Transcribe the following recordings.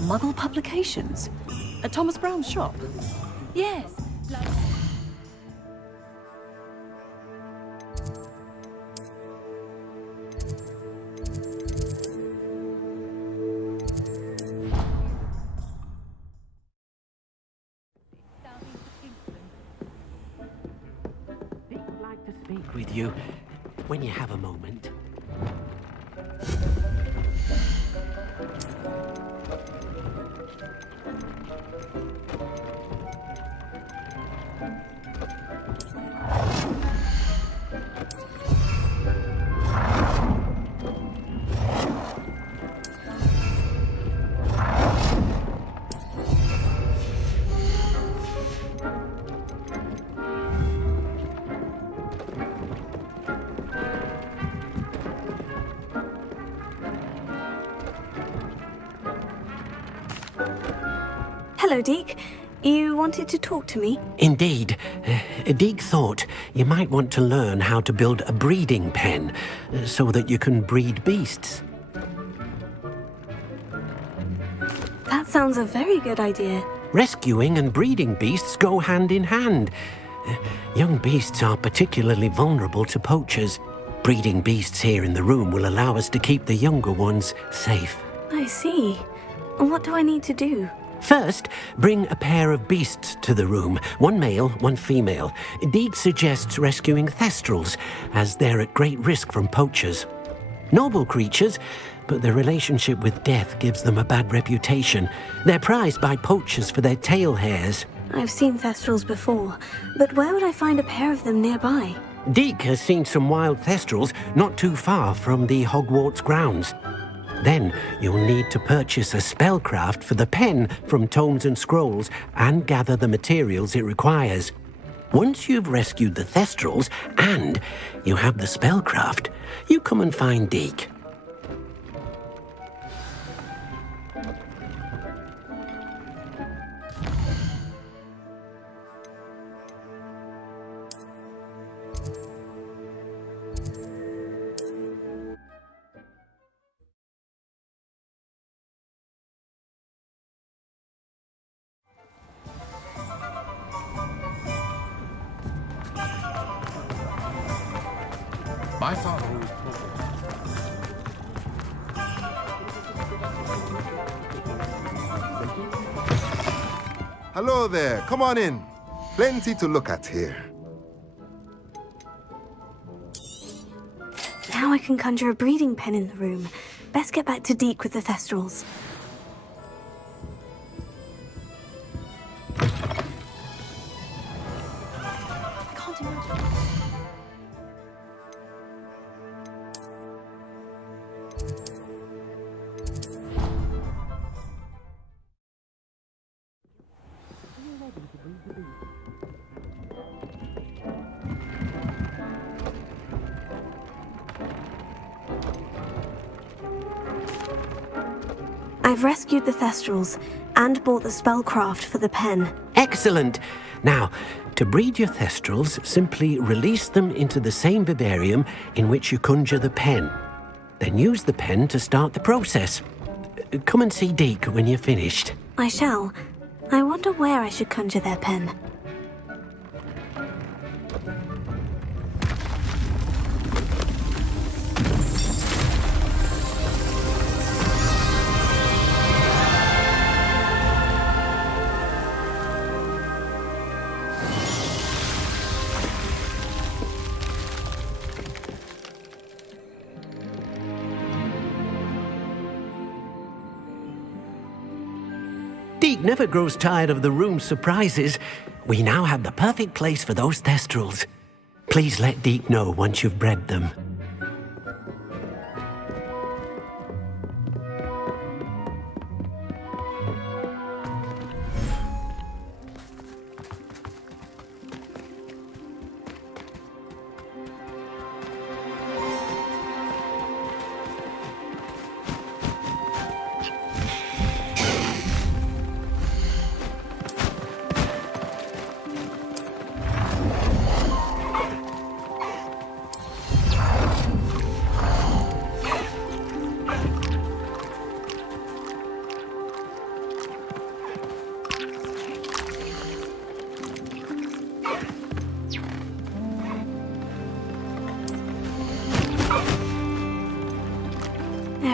Muggle publications? At Thomas Brown's shop? Yes. I'd like to speak with you when you have a moment. Hello, Deke. You wanted to talk to me? Indeed. Deek thought you might want to learn how to build a breeding pen so that you can breed beasts. That sounds a very good idea. Rescuing and breeding beasts go hand in hand. Young beasts are particularly vulnerable to poachers. Breeding beasts here in the room will allow us to keep the younger ones safe. I see. What do I need to do? First, bring a pair of beasts to the room, one male, one female. Deek suggests rescuing thestrals, as they're at great risk from poachers. Noble creatures, but their relationship with death gives them a bad reputation. They're prized by poachers for their tail hairs. I've seen thestrals before, but where would I find a pair of them nearby? Deek has seen some wild thestrals not too far from the Hogwarts grounds. Then you'll need to purchase a spellcraft for the pen from Tomes and Scrolls and gather the materials it requires. Once you've rescued the thestrals and you have the spellcraft, you come and find Deek. My father always Hello there, come on in. Plenty to look at here. Now I can conjure a breeding pen in the room. Best get back to Deke with the thestrals. Can't imagine. I've rescued the thestrals and bought the spellcraft for the pen. Excellent! Now, to breed your thestrals, simply release them into the same vivarium in which you conjure the pen. Then use the pen to start the process. Come and see Deek when you're finished. I shall. I wonder where I should conjure their pen. Deek never grows tired of the room's surprises. We now have the perfect place for those thestrals. Please let Deek know once you've bred them.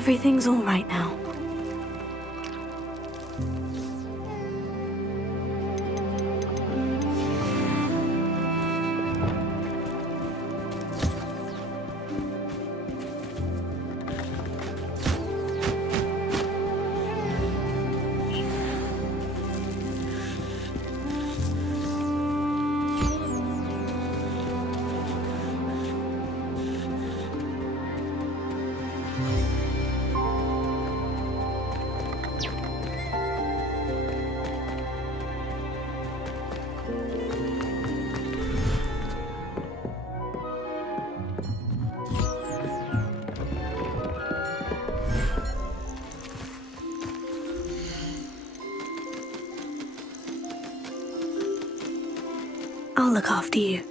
Everything's all right now. I'll look after you.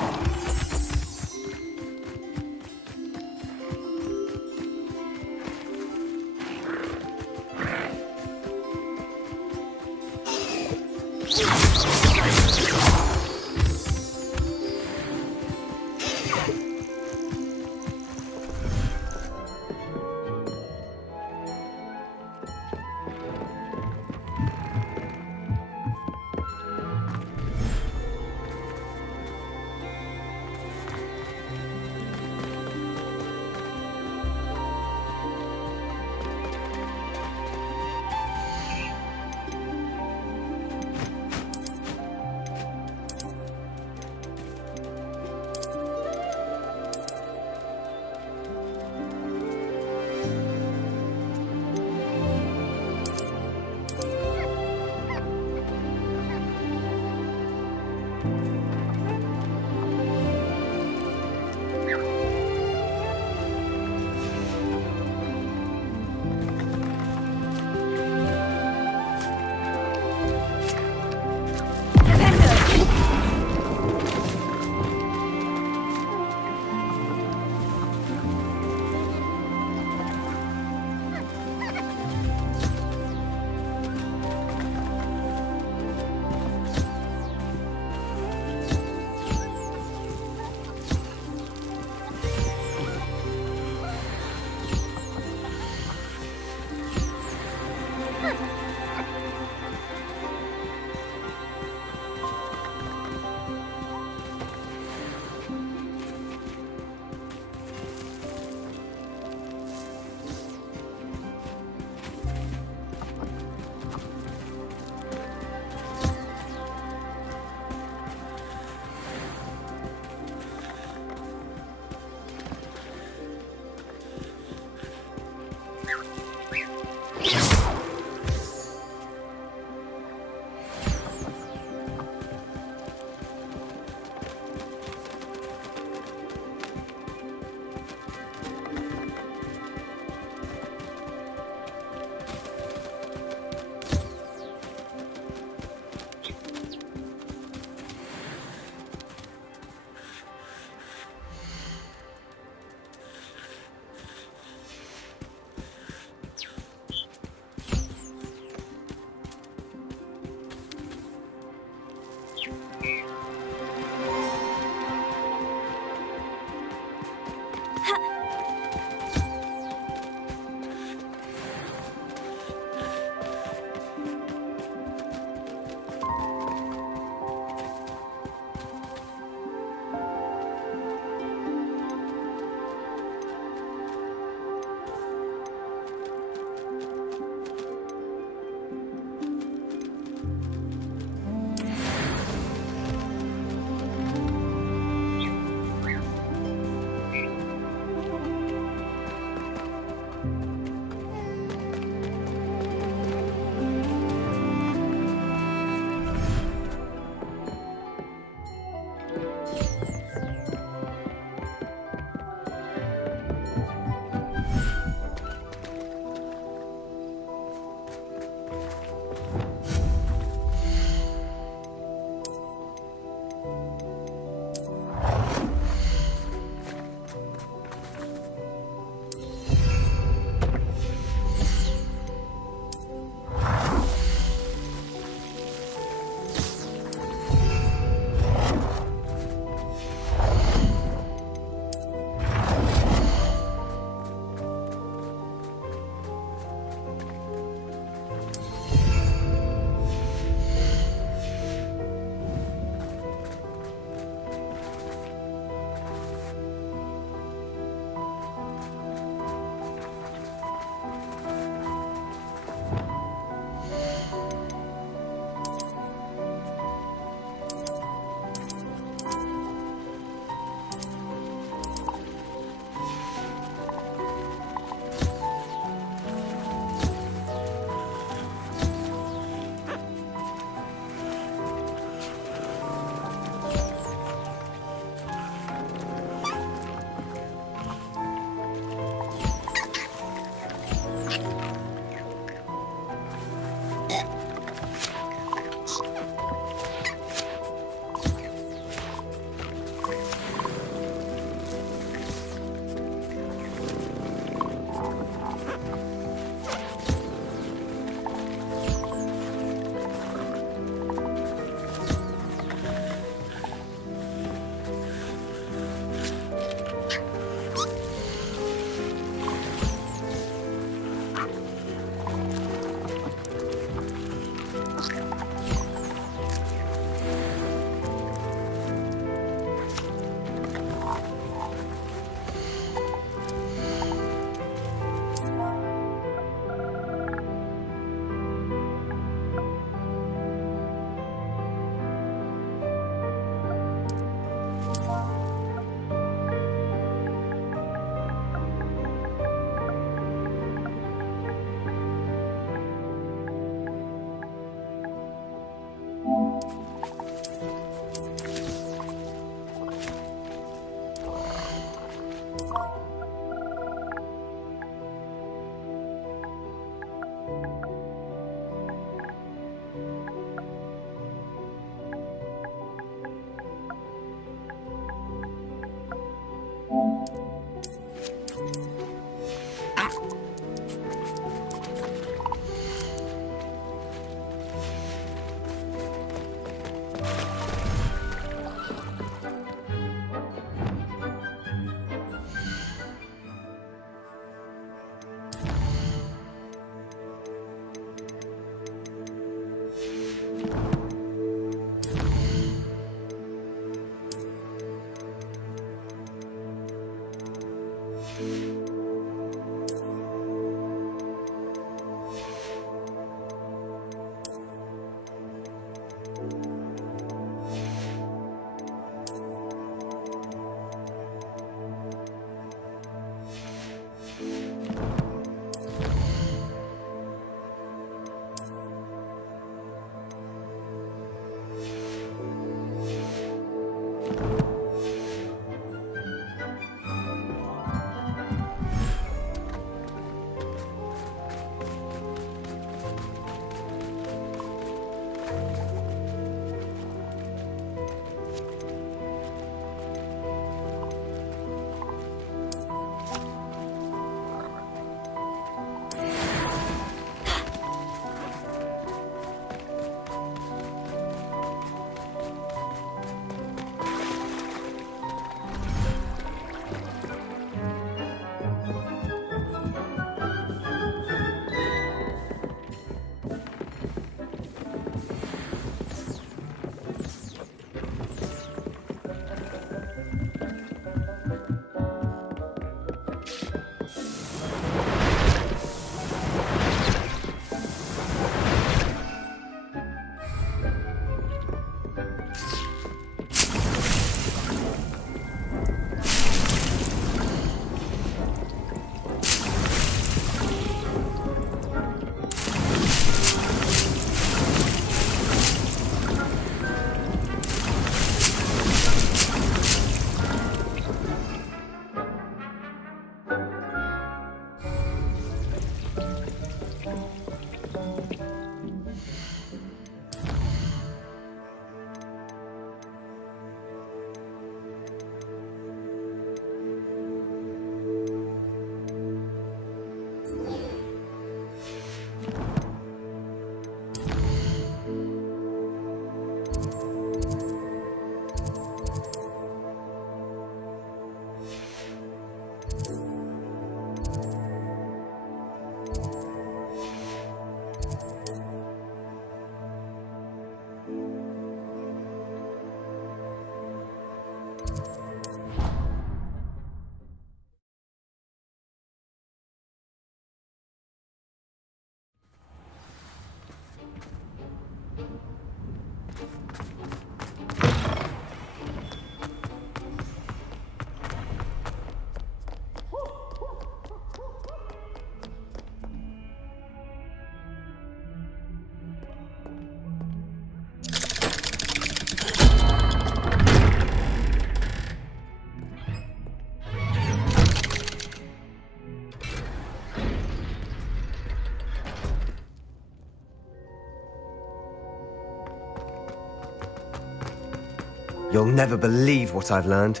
You'll never believe what I've learned.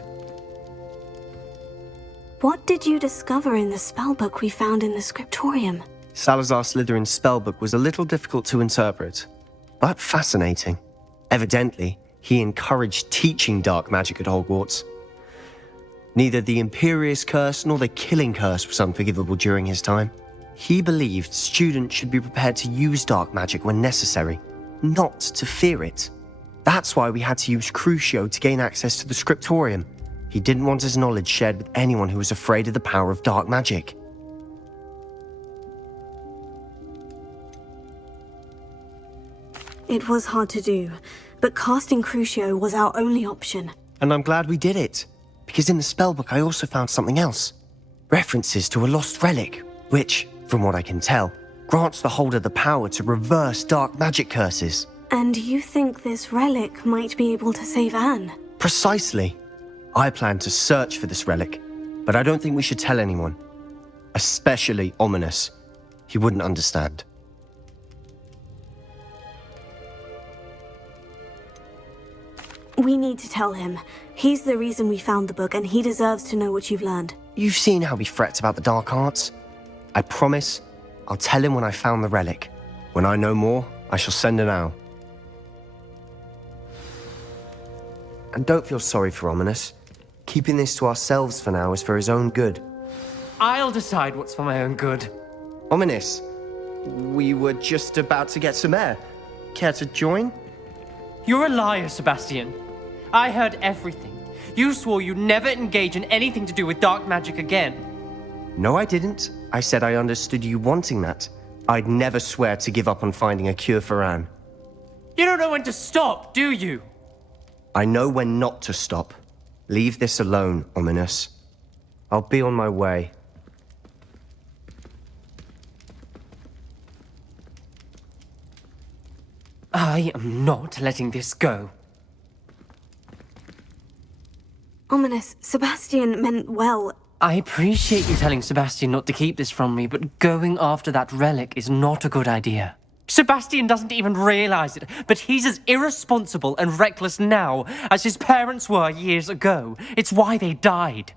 What did you discover in the spellbook we found in the scriptorium? Salazar Slytherin's spellbook was a little difficult to interpret, but fascinating. Evidently, he encouraged teaching dark magic at Hogwarts. Neither the Imperious Curse nor the Killing Curse was unforgivable during his time. He believed students should be prepared to use dark magic when necessary, not to fear it. That's why we had to use Crucio to gain access to the scriptorium. He didn't want his knowledge shared with anyone who was afraid of the power of dark magic. It was hard to do, but casting Crucio was our only option. And I'm glad we did it, because in the spellbook I also found something else. References to a lost relic, which, from what I can tell, grants the holder the power to reverse dark magic curses. And you think this relic might be able to save Anne? Precisely. I plan to search for this relic, but I don't think we should tell anyone. Especially Ominous. He wouldn't understand. We need to tell him. He's the reason we found the book, and he deserves to know what you've learned. You've seen how he frets about the dark arts. I promise I'll tell him when I found the relic. When I know more, I shall send an owl. And don't feel sorry for Ominous. Keeping this to ourselves for now is for his own good. I'll decide what's for my own good. Ominous, we were just about to get some air. Care to join? You're a liar, Sebastian. I heard everything. You swore you'd never engage in anything to do with dark magic again. No, I didn't. I said I understood you wanting that. I'd never swear to give up on finding a cure for Anne. You don't know when to stop, do you? I know when not to stop. Leave this alone, Ominous. I'll be on my way. I am not letting this go. Ominous, Sebastian meant well. I appreciate you telling Sebastian not to keep this from me, but going after that relic is not a good idea. Sebastian doesn't even realize it, but he's as irresponsible and reckless now as his parents were years ago. It's why they died.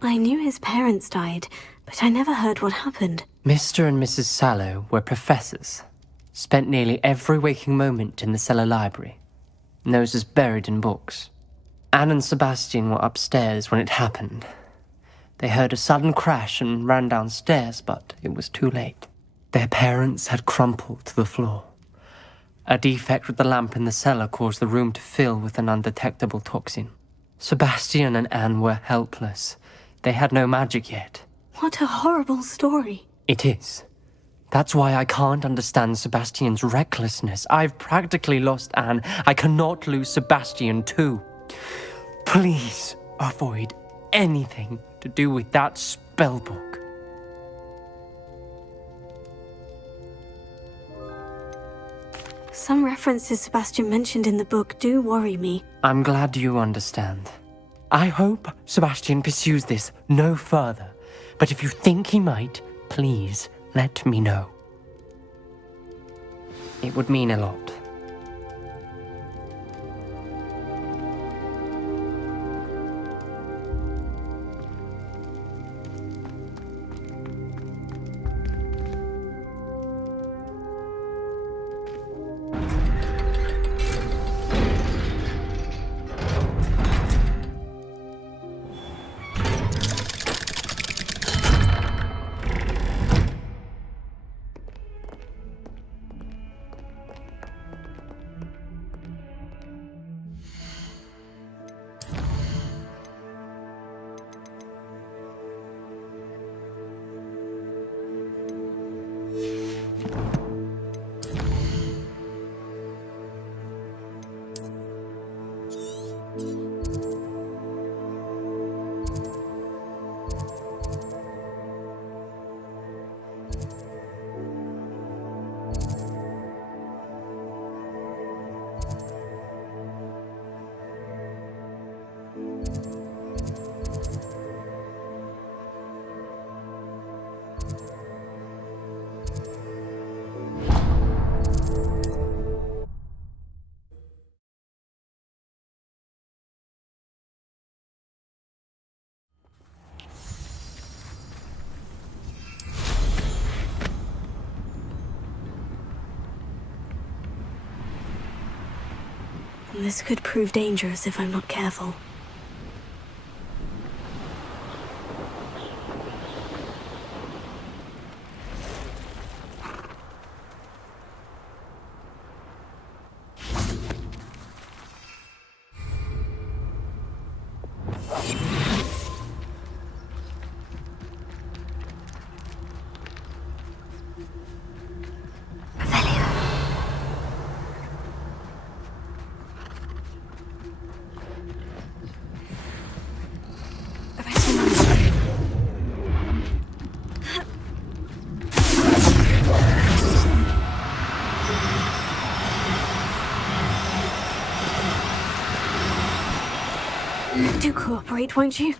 I knew his parents died, but I never heard what happened. Mr. and Mrs. Sallow were professors. Spent nearly every waking moment in the cellar library. Noses buried in books. Anne and Sebastian were upstairs when it happened. They heard a sudden crash and ran downstairs, but it was too late. Their parents had crumpled to the floor. A defect with the lamp in the cellar caused the room to fill with an undetectable toxin. Sebastian and Anne were helpless. They had no magic yet. What a horrible story. It is. That's why I can't understand Sebastian's recklessness. I've practically lost Anne. I cannot lose Sebastian too. Please avoid anything to do with that spellbook. Some references Sebastian mentioned in the book do worry me. I'm glad you understand. I hope Sebastian pursues this no further. But if you think he might, please let me know. It would mean a lot. This could prove dangerous if I'm not careful. Do cooperate, won't you?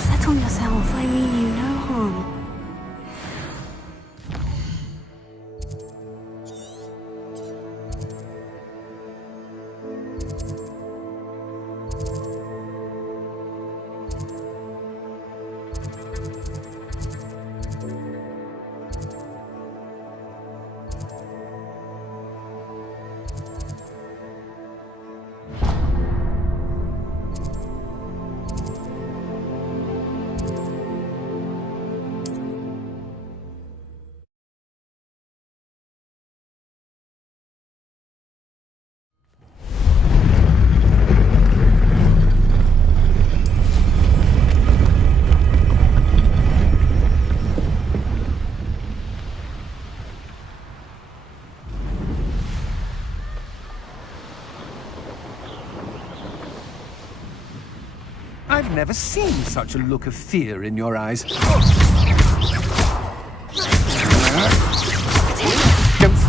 Settle yourself, I mean you no harm. I've never seen such a look of fear in your eyes. Don't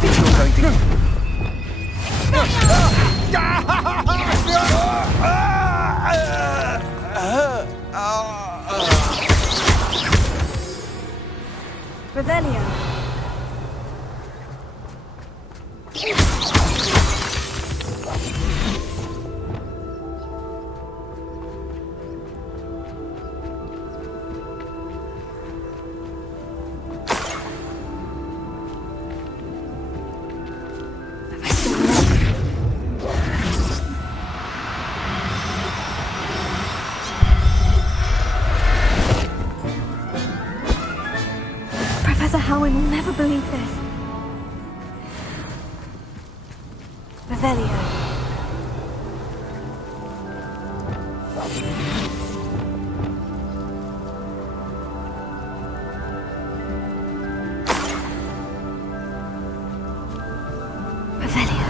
think you're going to... Revelio. Professor Howin will never believe this. Revelio. Revelio.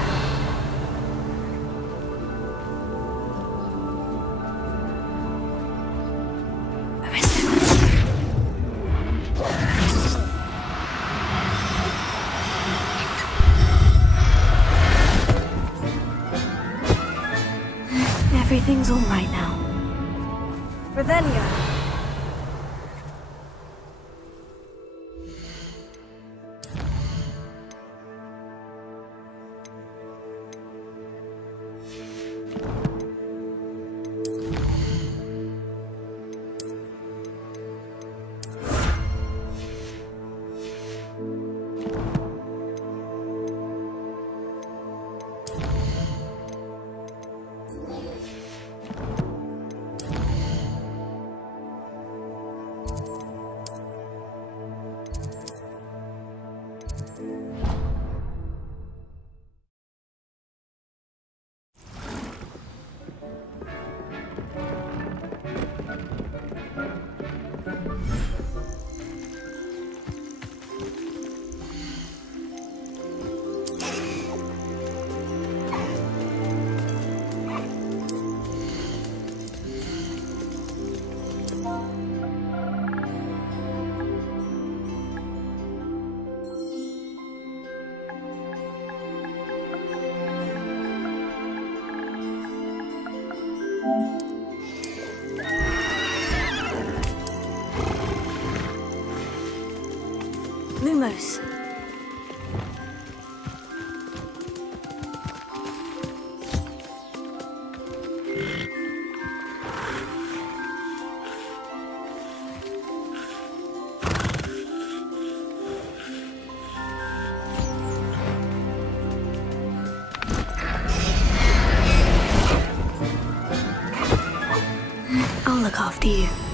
Everything's all right now. Revelio. Lumos. look after you.